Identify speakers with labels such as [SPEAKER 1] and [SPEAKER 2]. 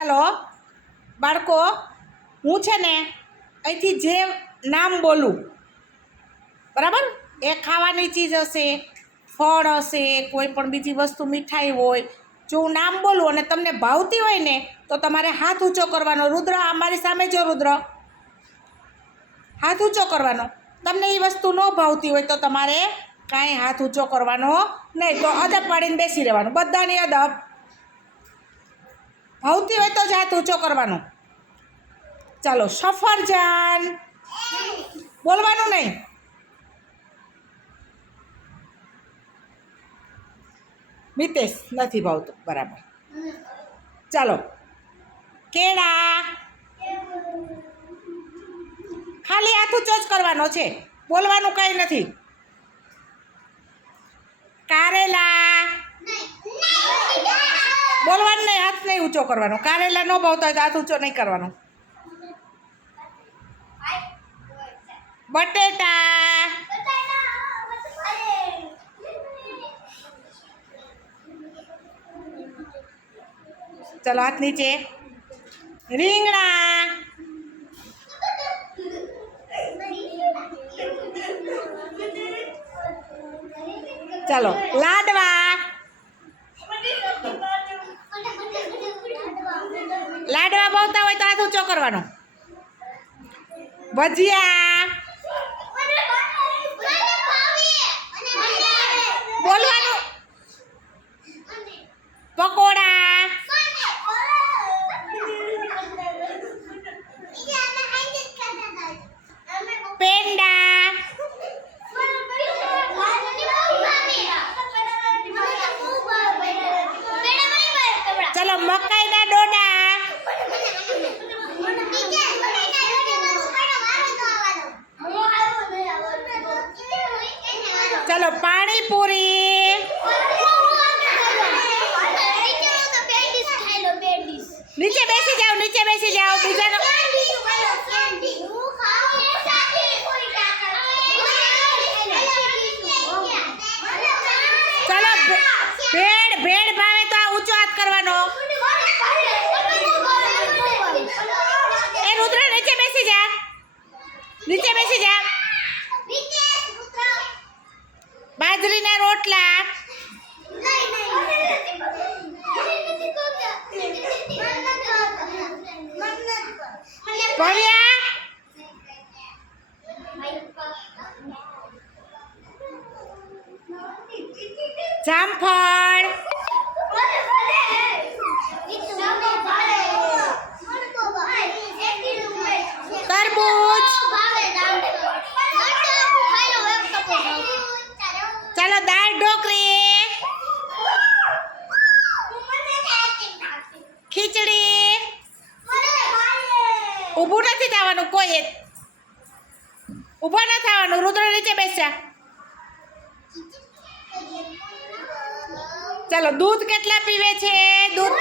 [SPEAKER 1] ચાલો બાળકો, હું છે ને અહીંથી જે નામ બોલું, બરાબર? એ ખાવાની ચીજ હશે, ફળ હશે, કોઈ પણ બીજી વસ્તુ મીઠાઈ હોય, જો હું નામ બોલું અને તમને ભાવતી હોય ને, તો તમારે હાથ ઊંચો કરવાનો. રુદ્ર અમારી સામે જો રુદ્ર. હાથ ઊંચો કરવાનો. તમને એ વસ્તુ ન ભાવતી હોય તો તમારે કાંઈ હાથ ઊંચો કરવાનો નહીં. તો અદબ પાડીને બેસી રહેવાનું. બધાની અદબ. ભાવતી હોય તો જ હાથ ઊંચો કરવાનો. ચાલો, સફરજન. બોલવાનું નહીં. મિતેશ નથી ભાવતું. બરાબર. ચાલો. કેળા. ખાલી હાથ ઊંચો જ કરવાનો છે. બોલવાનું કંઈ નથી કારેલા બોલવાનું નહીં હાથ નહીં ઊંચો કરવાનો. કારેલા ન ભાવતા હોય તો હાથ ઊંચો નહીં કરવાનો. બટેટા. ચલો હાથ નીચે. રીંગણા. ચાલો લાડવા લાડવા ભાવતા હોય તો હાથ ઊંચો કરવાનો. ભજીયા. ચલો પાણીપુરી નીચે બેસી જાઓ, નીચે બેસી જાઓ. બીજાનો ચલો ભેડ ભેળ ભાવે તો આ ઊંચો હાથ કરવાનો. એ રુદ્ર, નીચે બેસી જા. નીચે બેસી જા. બાજરીના રોટલા. ભવ્યા? જામફળ. ચાલો દાળ ઢોકળી. ખીચડી. ઊભું નથી થવાનું કોઈ એક. ઊભો ન થવાનું, રુદ્ર નીચે બેસ્યા. ચાલો, દૂધ કેટલા પીવે છે? દૂધ